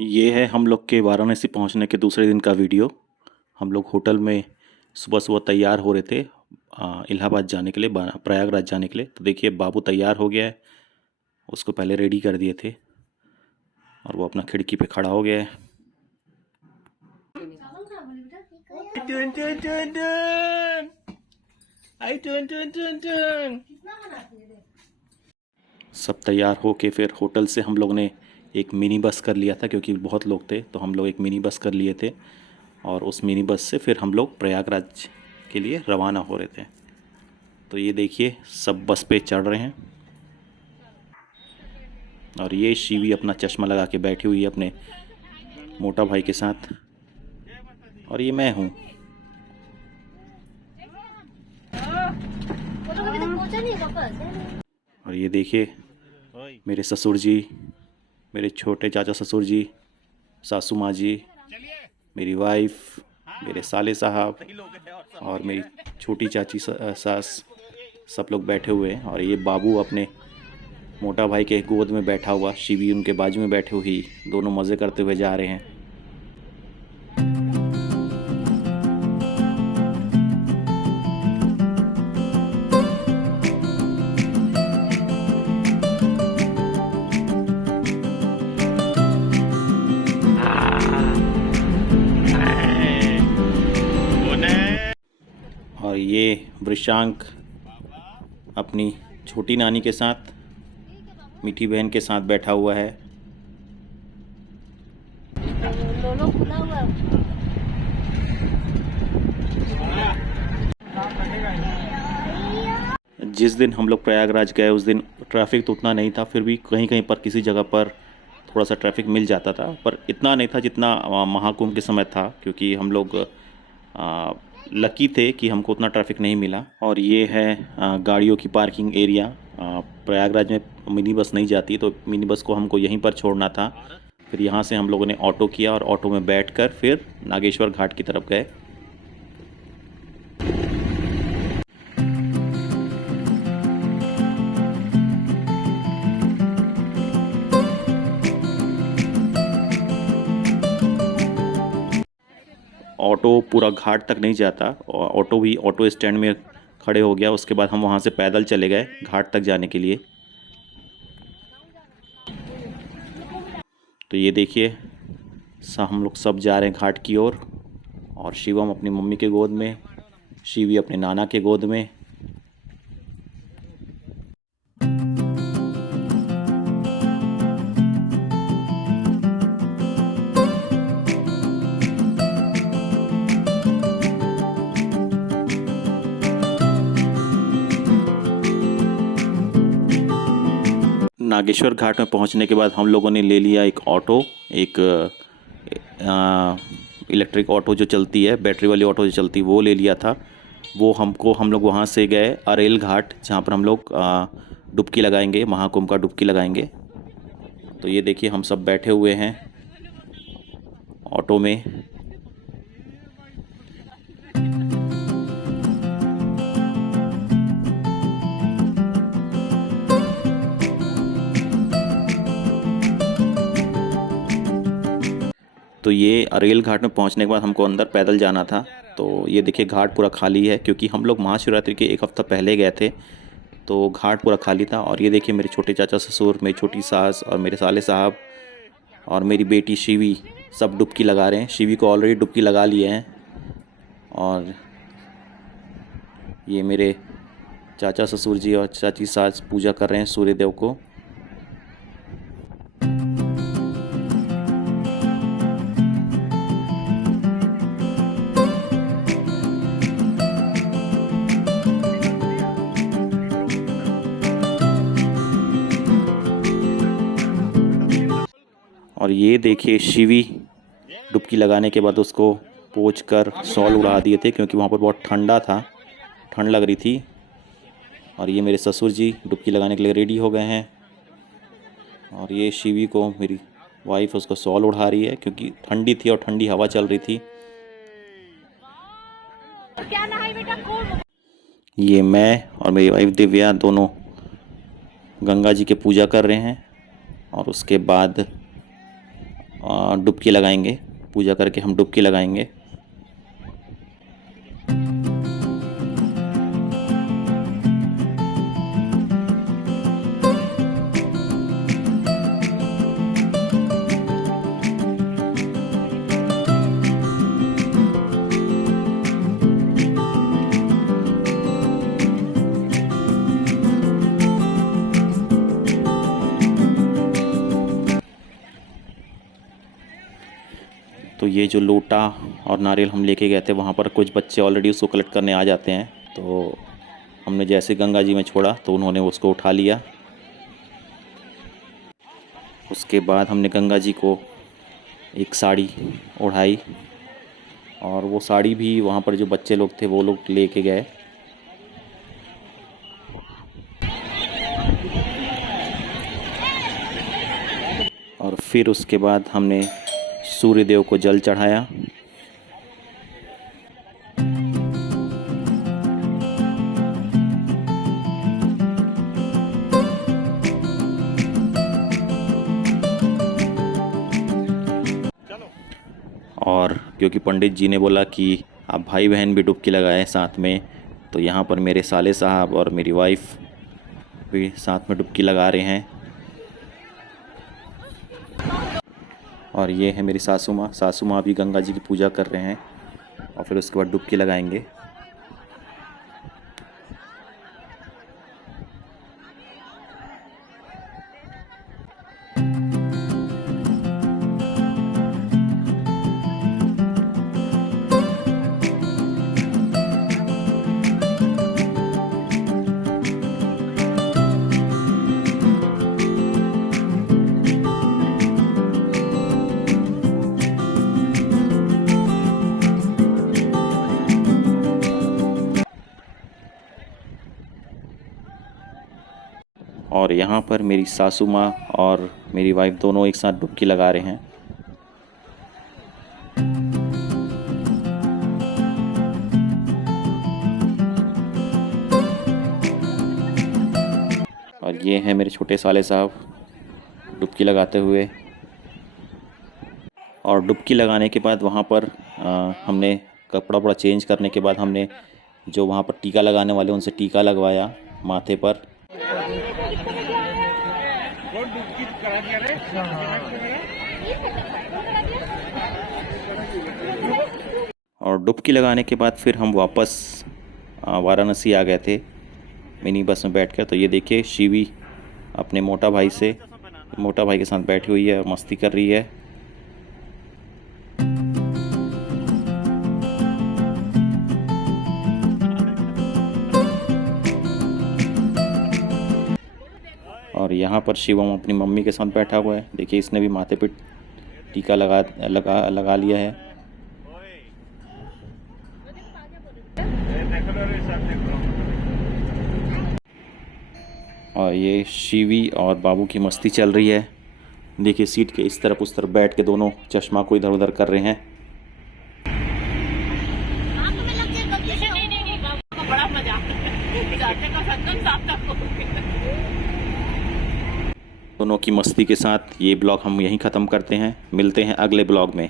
ये है हम लोग के वाराणसी पहुंचने के दूसरे दिन का वीडियो। हम लोग होटल में सुबह सुबह तैयार हो रहे थे इलाहाबाद जाने के लिए, प्रयागराज जाने के लिए। तो देखिए बाबू तैयार हो गया है, उसको पहले रेडी कर दिए थे और वो अपना खिड़की पे खड़ा हो गया है। टन टन टन टन आई टन टन टन टन। सब तैयार हो के फिर होटल से हम लोग ने एक मिनी बस कर लिया था, क्योंकि बहुत लोग थे तो हम लोग एक मिनी बस कर लिए थे और उस मिनी बस से फिर हम लोग प्रयागराज के लिए रवाना हो रहे थे। तो ये देखिए सब बस पे चढ़ रहे हैं और ये शिवी अपना चश्मा लगा के बैठी हुई है अपने मोटा भाई के साथ, और ये मैं हूँ। और ये देखिए मेरे ससुर जी, मेरे छोटे चाचा ससुर जी, सासू माँ जी, मेरी वाइफ, मेरे साले साहब और मेरी छोटी चाची सास, सब लोग बैठे हुए हैं। और ये बाबू अपने मोटा भाई के गोद में बैठा हुआ, शिवी उनके बाजू में बैठे हुई, दोनों मज़े करते हुए जा रहे हैं। और ये वृषांक अपनी छोटी नानी के साथ, मीठी बहन के साथ बैठा हुआ है। जिस दिन हम लोग प्रयागराज गए उस दिन ट्रैफिक तो उतना नहीं था, फिर भी कहीं कहीं पर किसी जगह पर थोड़ा सा ट्रैफिक मिल जाता था, पर इतना नहीं था जितना महाकुंभ के समय था, क्योंकि हम लोग लकी थे कि हमको उतना ट्रैफिक नहीं मिला। और ये है गाड़ियों की पार्किंग एरिया। प्रयागराज में मिनी बस नहीं जाती, तो मिनी बस को हमको यहीं पर छोड़ना था। फिर यहाँ से हम लोगों ने ऑटो किया और ऑटो में बैठकर फिर नागेश्वर घाट की तरफ गए। ऑटो पूरा घाट तक नहीं जाता, ऑटो भी ऑटो स्टैंड में खड़े हो गया। उसके बाद हम वहाँ से पैदल चले गए घाट तक जाने के लिए। तो ये देखिए हम लोग सब जा रहे हैं घाट की ओर, और शिवम अपनी मम्मी के गोद में, शिवी अपने नाना के गोद में। नागेश्वर घाट में पहुंचने के बाद हम लोगों ने ले लिया एक ऑटो, एक इलेक्ट्रिक ऑटो जो चलती है, बैटरी वाली ऑटो जो चलती है, वो ले लिया था। वो हम लोग वहाँ से गए अरेल घाट, जहाँ पर हम लोग डुबकी लगाएंगे, महाकुंभ का डुबकी लगाएंगे। तो ये देखिए हम सब बैठे हुए हैं ऑटो में। तो ये अरेल घाट में पहुंचने के बाद हमको अंदर पैदल जाना था। तो ये देखिए घाट पूरा खाली है, क्योंकि हम लोग महाशिवरात्रि के एक हफ़्ता पहले गए थे, तो घाट पूरा खाली था। और ये देखिए मेरे छोटे चाचा ससुर, मेरी छोटी सास और मेरे साले साहब और मेरी बेटी शिवी सब डुबकी लगा रहे हैं। शिवी को ऑलरेडी डुबकी लगा लिए हैं। और ये मेरे चाचा ससुर जी और चाची सास पूजा कर रहे हैं सूर्य देव को। और ये देखिए शिवी डुबकी लगाने के बाद उसको पोंछ कर शॉल उड़ा दिए थे, क्योंकि वहाँ पर बहुत ठंडा था, ठंड लग रही थी। और ये मेरे ससुर जी डुबकी लगाने के लिए रेडी हो गए हैं। और ये शिवी को मेरी वाइफ उसको शॉल उड़ा रही है, क्योंकि ठंडी थी और ठंडी हवा चल रही थी। ये मैं और मेरी वाइफ दिव्या दोनों गंगा जी के पूजा कर रहे हैं। और उसके बाद डुबकी लगाएंगे, पूजा करके हम डुबकी लगाएंगे। तो ये जो लोटा और नारियल हम लेके गए थे, वहाँ पर कुछ बच्चे ऑलरेडी उसको कलेक्ट करने आ जाते हैं। तो हमने जैसे गंगा जी में छोड़ा तो उन्होंने उसको उठा लिया। उसके बाद हमने गंगा जी को एक साड़ी ओढ़ाई और वो साड़ी भी वहाँ पर जो बच्चे लोग थे वो लोग लेके गए। और फिर उसके बाद हमने सूर्य देव को जल चढ़ाया। और क्योंकि पंडित जी ने बोला कि आप भाई बहन भी डुबकी लगाएं साथ में, तो यहाँ पर मेरे साले साहब और मेरी वाइफ भी साथ में डुबकी लगा रहे हैं। और ये है मेरी सासू माँ। सासू माँ भी गंगा जी की पूजा कर रहे हैं और फिर उसके बाद डुबकी लगाएंगे। और यहाँ पर मेरी सासू माँ और मेरी वाइफ दोनों एक साथ डुबकी लगा रहे हैं। और ये हैं मेरे छोटे साले साहब डुबकी लगाते हुए। और डुबकी लगाने के बाद वहाँ पर हमने कपड़ा वपड़ा चेंज करने के बाद हमने जो वहाँ पर टीका लगाने वाले उनसे टीका लगवाया माथे पर। और डुबकी लगाने के बाद फिर हम वापस वाराणसी आ गए थे मिनी बस में बैठकर। तो ये देखिए शिवी अपने मोटा भाई के साथ बैठी हुई है, मस्ती कर रही है। और यहाँ पर शिवम अपनी मम्मी के साथ बैठा हुआ है। देखिए इसने भी माथे पे टीका लगा लिया है। और ये शिवी और बाबू की मस्ती चल रही है। देखिए सीट के इस तरफ उस तरफ बैठ के दोनों चश्मा को इधर उधर कर रहे हैं। दोनों की मस्ती के साथ ये ब्लॉग हम यहीं ख़त्म करते हैं। मिलते हैं अगले ब्लॉग में।